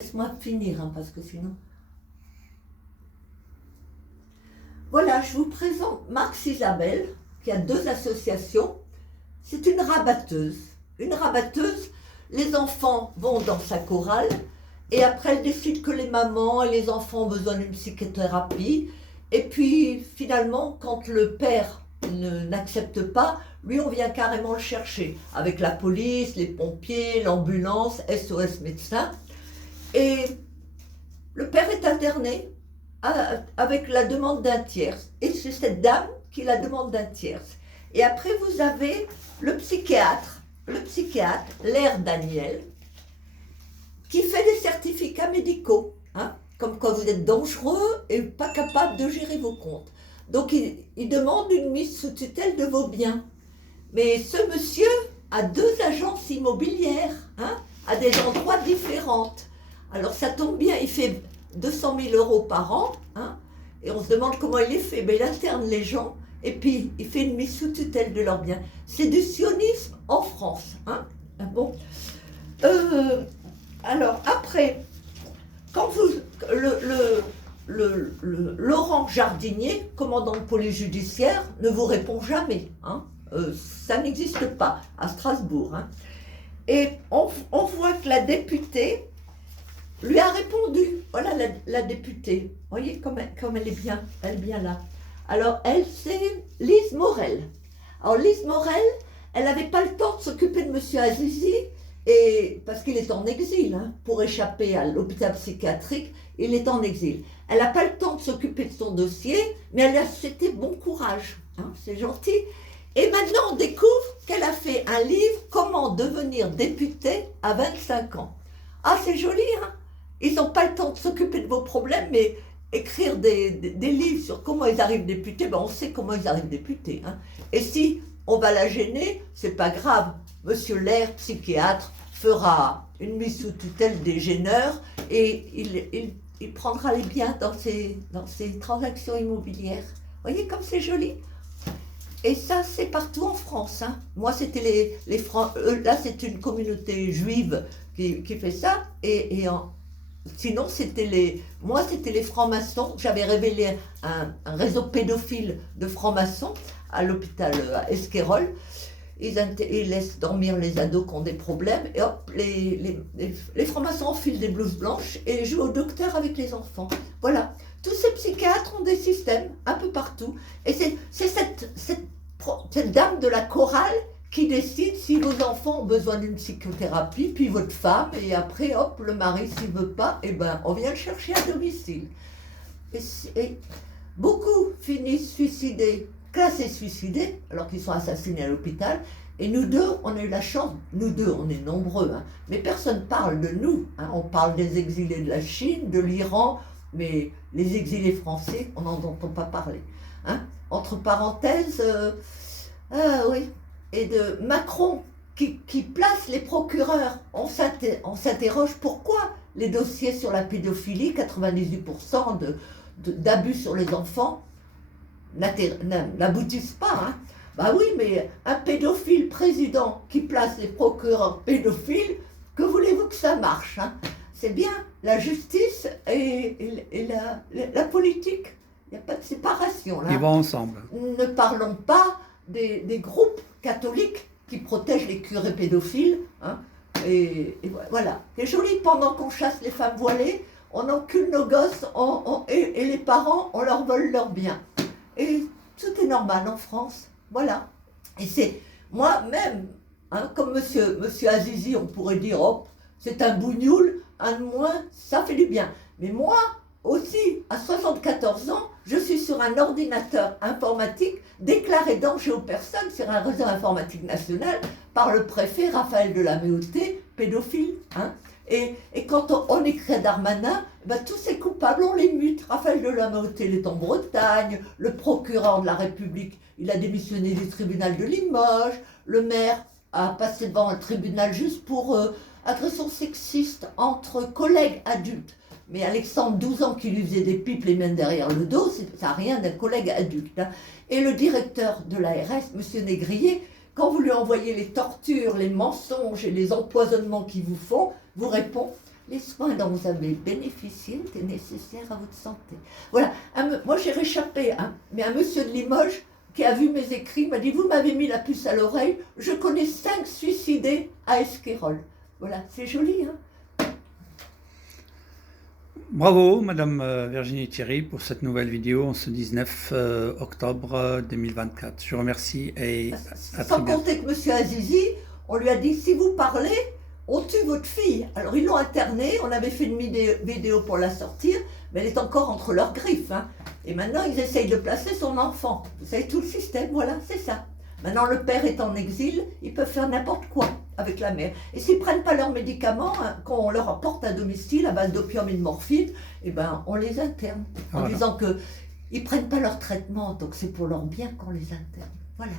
Laisse-moi finir, hein, parce que sinon... Voilà, je vous présente Marx Isabelle, qui a 2 associations. C'est une rabatteuse. Une rabatteuse, les enfants vont dans sa chorale, et après elle décide que les mamans et les enfants ont besoin d'une psychothérapie. Et puis finalement, quand le père n'accepte pas, lui on vient carrément le chercher, avec la police, les pompiers, l'ambulance, SOS médecins. Et le père est interné avec la demande d'un tierce. Et c'est cette dame qui la demande d'un tierce. Et après, vous avez le psychiatre, Lair Daniel, qui fait des certificats médicaux, hein, comme quoi vous êtes dangereux et pas capable de gérer vos comptes. Donc, il demande une mise sous tutelle de vos biens. Mais ce monsieur a 2 agences immobilières, hein, à des endroits différents. Alors, ça tombe bien, il fait 200 000 euros par an, hein, et on se demande comment il les fait. Mais il interne les gens, et puis il fait une mise sous tutelle de leurs biens. C'est du sionisme en France. Hein. Bon. Alors après, quand vous... Laurent Jardinier, commandant de police judiciaire, ne vous répond jamais. Hein. Ça n'existe pas à Strasbourg. Hein. Et on voit que la députée lui a répondu. Voilà la députée. Vous voyez comme elle est bien là. Alors elle, c'est Lise Morel. Alors Lise Morel, elle n'avait pas le temps de s'occuper de Monsieur Azizi, et, parce qu'il est en exil, hein, pour échapper à l'hôpital psychiatrique, il est en exil. Elle n'a pas le temps de s'occuper de son dossier, mais elle a c'était bon courage, hein, c'est gentil. Et maintenant on découvre qu'elle a fait un livre, Comment devenir député à 25 ans. Ah, c'est joli, hein. Ils n'ont pas le temps de s'occuper de vos problèmes, mais écrire des livres sur comment ils arrivent députés, ben on sait comment ils arrivent députés. Hein. Et si on va la gêner, c'est pas grave. Monsieur Lair, psychiatre, fera une mise sous tutelle des gêneurs et il prendra les biens dans ses transactions immobilières. Vous voyez comme c'est joli. Et ça, c'est partout en France. Hein. Moi, c'était les Francs. Là, c'est une communauté juive qui fait ça. Sinon, c'était les francs-maçons. J'avais révélé un réseau pédophile de francs-maçons à l'hôpital à Esquirol. Ils laissent dormir les ados qui ont des problèmes. Et hop, les francs-maçons enfilent des blouses blanches et jouent au docteur avec les enfants. Voilà. Tous ces psychiatres ont des systèmes un peu partout. Et c'est cette dame de la chorale qui décide si vos enfants ont besoin d'une psychothérapie, puis votre femme, et après, hop, le mari, s'il ne veut pas, eh ben, on vient le chercher à domicile. Et beaucoup finissent suicidés, classés suicidés, alors qu'ils sont assassinés à l'hôpital. Et nous 2, on a eu la chance, nous 2, on est nombreux, hein, mais personne ne parle de nous. Hein, on parle des exilés de la Chine, de l'Iran, mais les exilés français, on n'en entend pas parler. Hein. Entre parenthèses, oui. Et de Macron qui place les procureurs. On s'interroge pourquoi les dossiers sur la pédophilie, 98% d'abus sur les enfants, n'aboutissent pas. Hein. Bah oui, mais un pédophile président qui place les procureurs pédophiles, que voulez-vous que ça marche, hein. C'est bien la justice et la politique. Il n'y a pas de séparation là. Ils vont ensemble. Ne parlons pas des groupes catholiques qui protègent les curés pédophiles. Hein, et voilà. C'est joli, pendant qu'on chasse les femmes voilées, on encule nos gosses et les parents, on leur vole leurs biens. Et tout est normal en France. Voilà. Et c'est moi-même, hein, comme monsieur Azizi, on pourrait dire, hop, c'est un bougnoul, un de moins, ça fait du bien. Mais moi aussi, à 74 ans, je suis sur un ordinateur informatique déclaré danger aux personnes sur un réseau informatique national par le préfet Raphaël Delaméouté, pédophile. Hein. Et quand on écrit à Darmanin, ben, tous ces coupables, on les mute. Raphaël Delaméouté, il est en Bretagne, le procureur de la République, il a démissionné du tribunal de Limoges, le maire a passé devant le tribunal juste pour agression sexiste entre collègues adultes. Mais Alexandre, 12 ans, qui lui faisait des pipes les mains derrière le dos, ça n'a rien d'un collègue adulte. Hein. Et le directeur de l'ARS, M. Négrier, quand vous lui envoyez les tortures, les mensonges et les empoisonnements qu'ils vous font, vous répond les soins dont vous avez bénéficié étaient nécessaires à votre santé. Voilà, moi j'ai réchappé, hein, mais un monsieur de Limoges qui a vu mes écrits m'a dit, vous m'avez mis la puce à l'oreille, je connais 5 suicidés à Esquirol. Voilà, c'est joli, hein. Bravo, Madame Virginie Thierry, pour cette nouvelle vidéo en ce 19 octobre 2024. Je vous remercie et à très Sans bientôt. compter que monsieur Azizi, on lui a dit, si vous parlez, on tue votre fille. Alors ils l'ont internée, on avait fait une vidéo pour la sortir, mais elle est encore entre leurs griffes, hein. Et maintenant ils essayent de placer son enfant. Vous savez, tout le système, voilà, c'est ça. Maintenant le père est en exil, ils peuvent faire n'importe quoi avec la mère. Et s'ils ne prennent pas leurs médicaments, hein, qu'on leur apporte à domicile à base d'opium et de morphine, eh ben, on les interne. En Voilà. disant qu'ils ne prennent pas leur traitement, donc c'est pour leur bien qu'on les interne. Voilà.